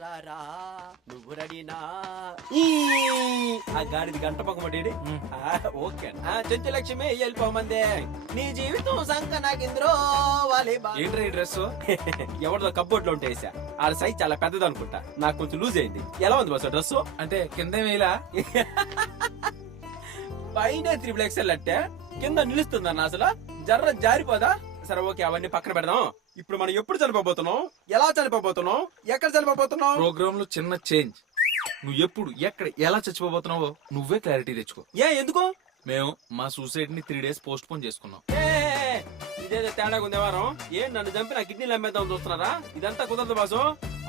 రారా నువ్వు రెడీనా ఆ గాడిది గంట పక్కమటి ఓకే చెంచలక్ష్మి వెళ్ళిపోమందే నీ జీవితం సంక నాకింద్రో వాళ్ళే ఏంట్రా ఈ డ్రెస్ ఎవరిదో కబ్బోర్డ్ లో ఉంటేసా ఆ సైజ్ చాలా పెద్దది అనుకుంటా నాకు కొంచెం లూజ్ అయింది ఎలా ఉంది బస్ డ్రెస్ అంటే కింద వేలా పైన 3XL అంటే కింద నిలుస్తుందన్న అసలు జర్ర జారిపోదా సరే ఓకే అవన్నీ పక్కన పెడదాం ఇప్పుడు మనం ఎప్పుడు చనిపోబోతున్నాం ఎలా చనిపోబోతున్నాం ఎక్కడ చనిపోబోతున్నాం ప్రోగ్రామ్ లో చిన్న చేంజ్ నువ్వు ఎప్పుడు ఎక్కడ ఎలా చచ్చిపోబోతున్నావో నువ్వే క్లారిటీ తెచ్చుకో ఎందుకు మేము మా సూసైడ్ ని 3 days పోస్ట్ పోన్ చేసుకున్నాం ఇదేదో తేడా ఉంది వారం నన్ను చంపి నా కిడ్నీలు అమ్మేద్దాం చూస్తున్నారా ఇదంతా కుదరదు బాసు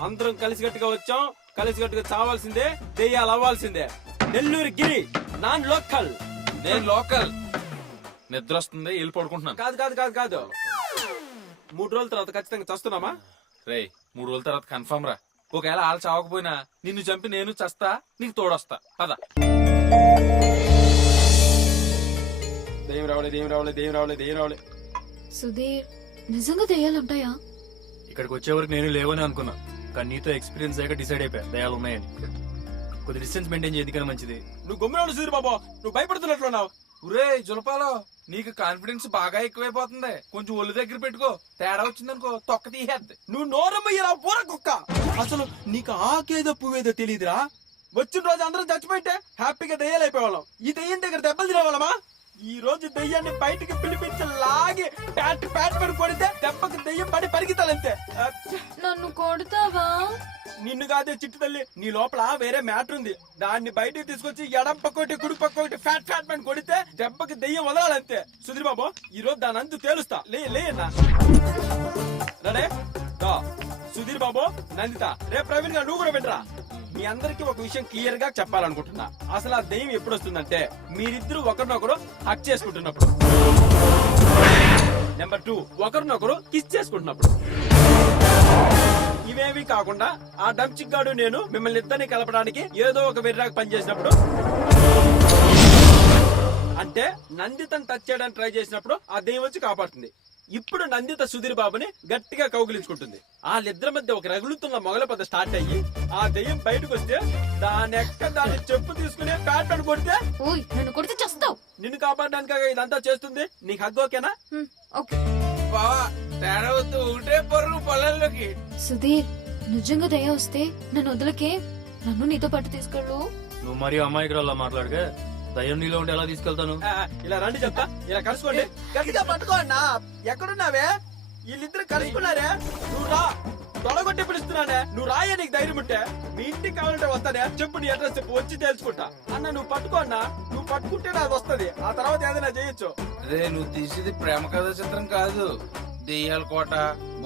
అందరం కలిసికట్టుగా వచ్చాం కలిసికట్టుగా చావాల్సిందే దెయ్యాలు అవ్వాల్సిందే నెల్లూరు గిరి నాన్ లోకల్ నేను లోకల్ నిద్ర వస్తుంది వెళ్ళి పడుకుంటున్నాను కాదు కాదు కాదు కాదు 3 రోజుల తర్వాత ఖచ్చితంగా చస్తున్నామా రే 3 రోజుల తర్వాత కన్ఫర్మ్ రా ఒకవేళ వాళ్ళు చావకపోయినా నిన్ను చంపి నేను చస్తా నీకు తోడొస్తా పద దెయ్యం రావాలి దెయ్యం రావాలి దెయ్యం రావాలి దెయ్యం రావాలి సుధీర్ నిజంగా దెయ్యాలుంటాయా? ఇక్కడికి వచ్చేవరకు నేను లేవని అనుకున్నా, కానీ నీతో ఎక్స్పీరియన్స్ అయ్యాక డిసైడ్ అయిపోయా దయాలు ఉన్నాయని. కొద్ది డిస్టెన్స్ మెయింటైన్ చేయడం మంచిది. నువ్వు గమ్మున సుధీర్ బాబు నువ్వు భయపడుతున్నట్లున్నావు. ఉరే జులపాలో నీకు కాన్ఫిడెన్స్ బాగా ఎక్కువైపోతుంది, కొంచెం ఒళ్ళు దగ్గర పెట్టుకో, తేడా వచ్చిందనుకో తొక్క తీసేద్ది. నువ్వు నోరమ్మయ్యరా పూర కుక్క, అసలు నీకు ఆకేదో పువ్వేదో తెలియదురా. వచ్చిన రోజు అందరం చచ్చిపోయింటే హ్యాపీగా దెయ్యాలు అయిపోయేవాళ్ళం, ఈ దెయ్యం దగ్గర దెబ్బలు తినేవాళ్ళమా? ఈ రోజు దెయ్యాన్ని బయటికి పిలిపించి లాగి ప్యాట్ పడి కొడితే దెబ్బకి దెయ్యం పడి పరిగెత్తాలంతే. నన్ను కొడతావా? నిన్ను కాదే చిట్టు తల్లి, నీ లోపల వేరే మ్యాటర్ ఉంది, దాన్ని బయటికి తీసుకొచ్చి ఎడం పక్కోటి కుడి పక్కోటి ఫ్యాట్ పని కొడితే దెబ్బకి దెయ్యం వదలాలంతే. సుధీర్ బాబు ఈ రోజు దాని అంతు తేలుస్తా, లేనా రెడీ? సుధీర్ బాబు నందిత రేపు ప్రవీణ్ గారు నువ్వు కూడా వినరా. మీ అందరికి ఒక విషయం క్లియర్ గా చెప్పాలనుకుంటున్నా. అసలు ఆ దెయ్యం ఎప్పుడు వస్తుందంటే మీరిద్దరు ఒకరినొకరు హక్ చేసుకుంటున్నప్పుడు. నెంబర్ 2 ఒకరినొకరు కిస్ చేసుకుంటున్నప్పుడు. ఇవేవి కాకుండా ఆ డంచిక్ గాడు నేను మిమ్మల్ని ఇద్దరిని కలపడానికి ఏదో ఒక వెర్రాకు పనిచేసినప్పుడు, అంటే నందితను టచ్ చేయడానికి ట్రై చేసినప్పుడు ఆ దెయ్యం వచ్చి కాపాడుతుంది. ఇప్పుడు నందిత సుధీర్ బాబుని గట్టిగా కౌగిలించుకుంటుంది. వాళ్ళిద్దరి మధ్య ఒక రగులుతున్న మొగల పద స్టార్ట్ అయ్యి ఆ దెయ్యం బయటకు వస్తే దాన్ని చెప్పు తీసుకుని ప్యాట్ పడి కొడితే నన్ను కొడితే చేస్తావు. నిన్ను కాపాడడానికి ఇదంతా చేస్తుంది. నీకు హగ్గు ఓకేనా? తేడా వద్దు, ఒకటే పరుగు పొలంలోకి. సుధీర్ నిజంగా దయ వస్తే నన్ను వదలకే, నన్ను నీతో పాటు తీసుకెళ్ళు. నువ్వు మరి అమ్మాయికి మాట్లాడగా దయ్యం నీలో ఉండి ఎలా తీసుకెళ్తాను? ఇలా రండి చెప్తా, ఇలా కలుసుకోండి, గట్టిగా పట్టుకోండి. ఎక్కడున్నావే? వీళ్ళిద్దరు కలుసుకున్నారే. నువ్వు రా, తొడగొట్టి పిలుస్తున్నానే, నువ్వు రాయే. నీకు ధైర్యం ఉంటే మీ ఇంటికి కావాలంటే వస్తానే, చెప్పు నీ అడ్రస్ చెప్పు, వచ్చి తెలుసుకుంటా. అన్న నువ్వు పట్టుకో అన్నా, నువ్వు పట్టుకుంటే అది వస్తుంది, ఆ తర్వాత ఏదైనా చేయొచ్చు. రే నువ్వు తీసేది ప్రేమ కథ చిత్రం కాదు, దెయ్యాల కోట,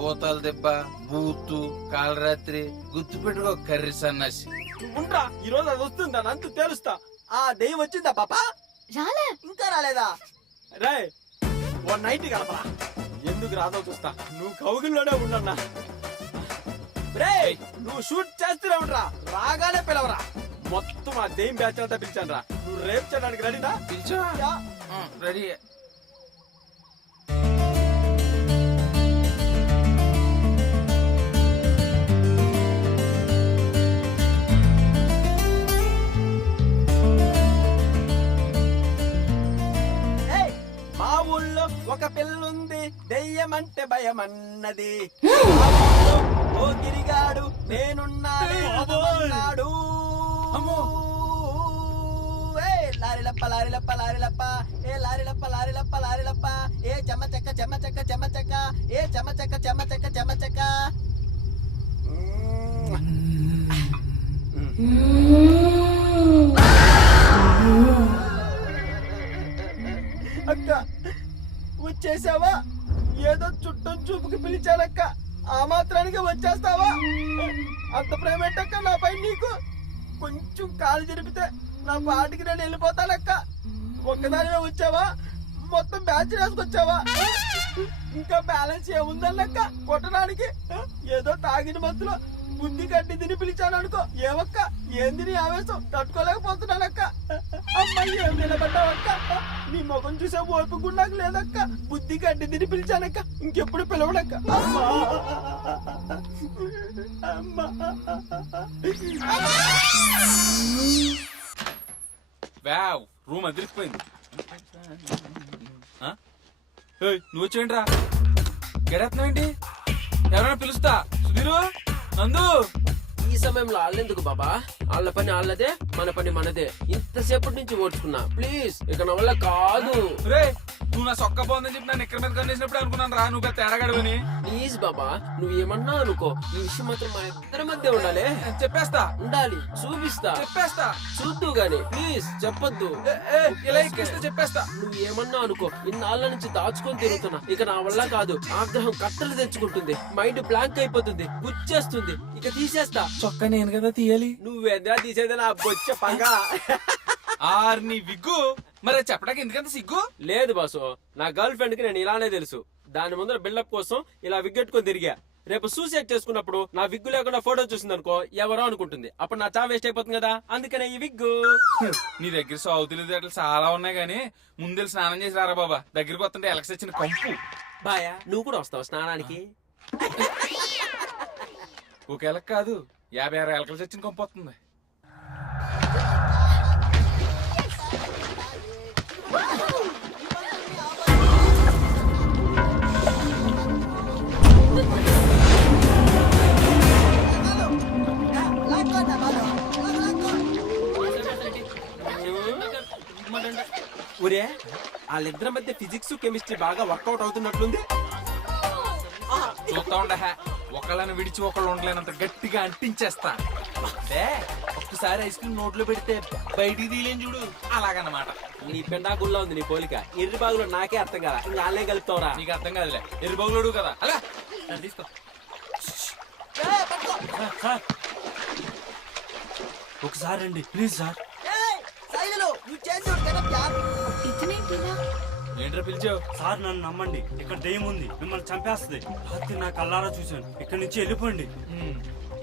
భూతాల దెబ్బ, బూతు, కాలరాత్రి, గుర్తు పెట్టుకో కర్రీ సన్నాసి. ఉండ్రా, ఈ రోజు అది వస్తుంది, దాని అంతు తెలుస్తా. ఆ దెయ్యం వచ్చిందా పాపా? రాలే, ఇంకా రాలేదా? రే 1 నైట్ కలపరా, ఎందుకు రాదో చూస్తా. నువ్వు కౌగిల్లోనే ఉండన్నా. రే నువ్వు షూట్ చేస్తూనే ఉండరా, రాగానే పిలవరా. మొత్తం ఆ దెయ్యం బ్యాచ్ అంతా పిలిచాను రా. నువ్వు రేపు చేయడానికి రెడీనా? పిలిచా రెడీ. ఒక పిల్లుంది దెయ్యం అంటే భయం అన్నది, ఓ గిరిగాడు నేనున్నాడు. లారిలప్ప లారిలప్ప లారిలప్ప, ఏ లారిలప్ప లారిలప్ప లారిలప్ప, ఏ చెమ్మ చెక్క చెమ్మ చెక్క చెమ్మ చెక్క, ఏ చెమ్మ చెక్క చెమ్మ చెక్క చెమ్మ చెక్క. అక్క వచ్చేసావా? ఏదో చుట్టం చూపుకి పిలిచానక్క, ఆ మాత్రానికి వచ్చేస్తావా? అంత ప్రేమేంటక్క నాపై నీకు? కొంచెం కాలు జరిపితే నా పాటికి నేను వెళ్ళిపోతానక్క. ఒక్కదానివే వచ్చావా? మొత్తం బ్యాచ్ వేసుకొచ్చావా? ఇంకా బ్యాలెన్స్ ఏముందన్నక్క కొట్టడానికి? ఏదో తాగిన మత్తులో బుద్ధి కట్టి తిని పిలిచాను అనుకో. ఏమక్క ఏంది నీ ఆవేశం? తట్టుకోలేకపోతున్నానక్క. అమ్మాయి ఏం నిలబడ్డావక్క? నీ ముఖం చూసే ఓపిక నాకు లేదక్క. బుద్ధి కట్టి తిని పిలిచానక్క, ఇంకెప్పుడు పిలవడక్క. అమ్మా అమ్మా. వావ్, రూమ్ అదిరిపోయింది. నువ్వు వచ్చేయండిరా. గడేస్తున్నావేంటి? ఎవరైనా పిలుస్తా. సుధీరు, నందు. ఈ సమయంలో వాళ్ళెందుకు బాబా? వాళ్ళ పని వాళ్ళదే, మన పని మనదే. ఇంతసేపటి నుంచి ఓడ్చుకున్నా, ప్లీజ్ ఇక నా వల్ల కాదు. రే, నువ్వు నా సొక్క బాగుందని చెప్పి నన్ను ఇక్కడ మీద కన్నేసినప్పుడు అనుకున్నాను రా నువ్వు పెద్ద తేడాగడవని. ప్లీజ్ బాబా, నువ్వు ఏమన్నా అనుకో, ఈ విషయం మాత్రం మా ఇద్దరి మధ్య ఉండాలి. చెప్పేస్తా, ఉండాలి, చూపిస్తా, చెప్పేస్తా. చూద్దు గాని ప్లీజ్ చెప్పొద్దు. ఇలా ఎక్కిస్తే చెప్పేస్తా. నువ్వు ఏమన్నా అనుకో, ఇన్నాళ్ళ నుంచి దాచుకొని తిరుగుతున్నా, ఇక నా వల్ల కాదు. ఆగ్రహం కట్టలు తెచ్చుకుంటుంది, మైండ్ బ్లాంక్ అయిపోతుంది, గుచ్చేస్తుంది, ఇక తీసేస్తా. చొక్క నేను కదా తీయాలి. నువ్వేదా తీసేది నా బొచ్చ పగ. నీ విగ్గు మరి చెప్పడానికి ఎందుకంత సిగ్గు? లేదు బాసు, నా గర్ల్ ఫ్రెండ్ కి నేను ఇలానే తెలుసు. దాని ముందర బిల్డప్ కోసం ఇలా విగ్గెట్టుకొని తిరిగా. రేపు సూసైడ్ చేసుకున్నప్పుడు నా విగ్గు లేకుండా ఫోటో చూసింది అనుకో, ఎవరో అనుకుంటుంది. అప్పుడు నా చా వేస్ట్ అయిపోతుంది కదా, అందుకనే ఈ విగ్గు. నీ దగ్గర సౌతులు అట్లా చాలా ఉన్నాయి గానీ ముందు స్నానం చేసి రారా బాబా. దగ్గరికి వస్తుంటే ఎలక్స్ వచ్చిన కంపు. బాయా, నువ్వు కూడా వస్తావు స్నానానికి? ఒక ఎలక్ కాదు, 56 ఎలకలు చచ్చిన కంపు వస్తుంది. ఒరే, వాళ్ళిద్దరి మధ్య ఫిజిక్స్ కెమిస్ట్రీ బాగా వర్కౌట్ అవుతున్నట్లుంది. చూస్తా ఉండ ఒకళ్ళని విడిచి ఒకళ్ళు ఉండలేనంత గట్టిగా అంటించేస్తా. అంటే ఒక్కసారి ఐస్ క్రీమ్ నోట్లో పెడితే బయటికి తీయలేని చూడు, అలాగన్నమాట. నీ పెండాగుల్లో ఉంది నీ పోలిక. ఎర్రి బాగులో నాకే అర్థం కదా, ఇంకా వాళ్ళే కలుపుతావురా. నీకు అర్థం కాదులే, ఎరుబగులోడు కదా. అలా తీసుకో. ఒకసారి రండి ప్లీజ్ సార్. ఇతనేంటినా? ఏంట్రా పిలిచావు? సార్ నన్ను నమ్మండి, ఇక్కడ దెయ్యం ఉంది, మిమ్మల్ని చంపేస్తుంది. రాత్రి నా కల్లారా చూశాను. ఇక్కడ నుంచి వెళ్ళిపోండి.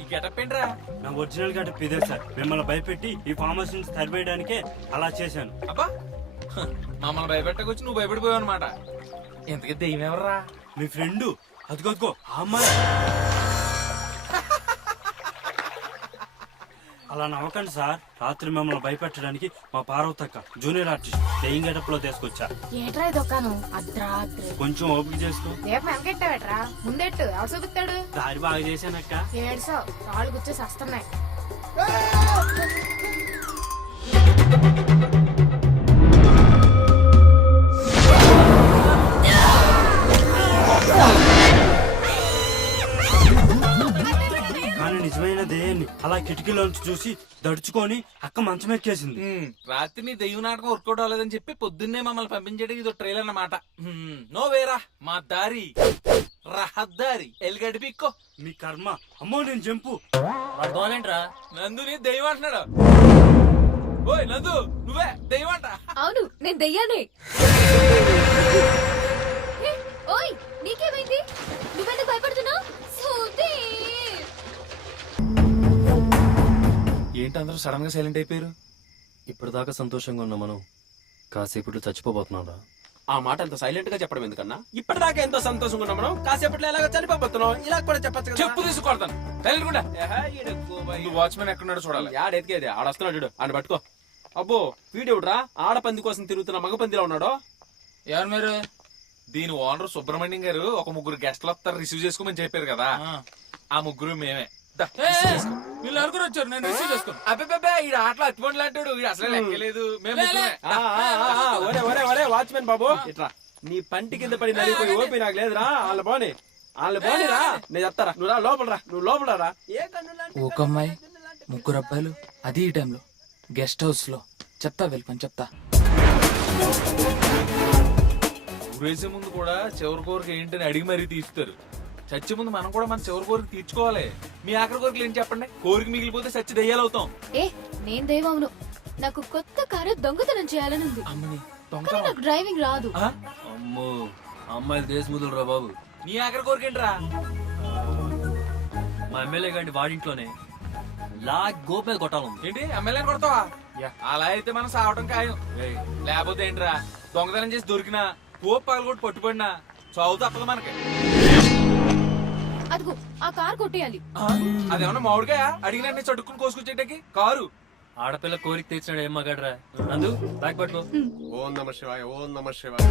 ఈ గెటప్ ఏంట్రా? నా ఒరిజినల్ గెటప్ ఇదే సార్. మిమ్మల్ని భయపెట్టి ఈ ఫామ్ హౌస్ నుంచి తరివేయడానికే అలా చేశాను. అబ్బా, మమ్మల్ని భయపెట్టకొచ్చి నువ్వు భయపడిపోయావు అనమాట. ఎంతకీ దెయ్యం ఎవర్రా? మీ ఫ్రెండ్ అదిగో ఆ అమ్మాయి. అలా నవ్వకండి సార్. రాత్రి మిమ్మల్ని భయపెట్టడానికి మా పార్వతక్క జూనియర్ ఆర్టిస్ట్ దెయ్యం గెటప్ లో తీసుకొచ్చా. ఏట్రా ఇదొక్కాను అర్ధరాత్రి కొంచెం ఓపిక చేసుకో. రేపు వెనకెట్టావేట్రా? ముందెట్టు ఎవరు చూపిస్తాడు? దారి బాగా చేశానక్క. ఏడ్సో రాళ్ళు గుచ్చేసి వస్తున్నాయి. కానీ నిజమైన దెయ్యాన్ని అలా కిటికీలోంచి చూసి దడుచుకొని అక్క మంచం ఎక్కేసింది. రాత్రి నీ దెయ్యం నాటకం వర్కౌట్ అవ్వలేదని చెప్పి పొద్దున్నే మమ్మల్ని పంపించడానికి ఇది ట్రైలర్ అన్నమాట. నో వేరా, మా దారి రహదారి ఎల్గడి పిక్కో. మీ కర్మ. అమ్మో నేను జంపు. నందు నీ దెయ్యం అంటున్నాడు. ఓయ్ నందు, నువ్వే దెయ్యం అంట. అవును, నేను దెయ్యానే. ఏ, ఓయ్ నీకేమైంది? నువ్వెందుకు భయపడుతున్నావు? ఏంటి అందరూ సడన్ గా సైలెంట్ అయిపోయారు? ఇప్పటిదాకా సంతోషంగా ఉన్న మనం కాసేపట్లో చచ్చిపోబోతున్నారా? ఆ మాట అంత సైలెంట్ గా చెప్పడం ఎందుకన్నా? ఇప్పటిదాకా ఎంతో సంతోషంగా ఉన్నాం మనం, కాసేపట్లో ఎలాగో చనిపోతున్నాం. ఇలా కూడా చెప్పచ్చు కదా. చెప్పు తీసుకొడతాను. వాచ్మెన్ ఎక్కడున్నాడో చూడాలి. యాడ ఎతికేది ఆడొస్తున్నాడు చూడు, ఆయన పట్టుకో. అబ్బో వీడెవడ్రా ఆడపంది కోసం తిరుగుతున్న మగపందిలో ఉన్నాడో? ఎవరు మీరు? దీని ఓనర్ సుబ్రహ్మణ్యం గారు ఒక ముగ్గురు గెస్ట్లు వస్తారు రిసీవ్ చేసుకోమని చెప్పారు కదా, ఆ ముగ్గురు మేమే. వీళ్ళు నలుగురు వచ్చారు, నేను రిసీవ్ చేసుకోను. అబ్బే ఈ ఆటలో అతిపండ్లు అంటాడు, ఈ అసలే లెక్కలేదు. మేము ఒరే వాచ్మెన్ బాబు, ఇట్రా. నీ పంటి కింద పడి నలిపోయి ఓపి నాకు లేదురా. వాళ్ళ పోనీరా, నేను చెప్తారా. నువ్వు రా లోపల రా, నువ్వు లోపల రా. ఒక అమ్మాయి, ముగ్గురు అబ్బాయిలు, అది ఈ టైంలో గెస్ట్ హౌస్ లో. చెప్తా వెళ్ళిపోయి చెప్తా. ఊరేసే ముందు కూడా చివరి కోరిక ఏంటని అడిగి మరీ తీస్తారు. చచ్చే ముందు మనం కూడా మన చివరి కోరిక తీర్చుకోవాలి. మీ ఆఖరి కోరికలు ఏంటి చెప్పండి? కోరిక మిగిలిపోతే చచ్చి దయ్యాలవుతాం. ఏ, నేను దెయ్యమవును. నాకు కొత్త కారు దొంగతనం చేయాలని ఉంది. అమ్మని కానీ నాకు డ్రైవింగ్ రాదు. అమ్మో, అమ్మాయిలు దేశముదులు రా బాబు. నీ ఆఖరి కోరిక ఏంట్రా? మా ఎమ్మెల్యే గారి వాడింట్లోనే లా గోపే కొట్టాలంది. ఏంటి ఎమ్మెల్యే కొడతావా యా. అలా అయితే మనం సావటం ఖాయం లేకపోతే ఏంట్రా దొంగతనం చేసి దొరికినా పోపు పగలగొట్టి పట్టుబడినా చావు తప్పదు మనకి. అదిగో ఆ కార్ కొట్టేయాలి. అదేమన్నా మామిడికాయ అడిగినట్టు చట్టుకుని కోసుకొచ్చేటకి కారు. ఆడపిల్ల కోరిక తీర్చినాడు ఏం మగాడ్రా. నందు బ్యాగ్ పట్టుకో. ఓం నమ శివాయ ఓం నమ శివాయ.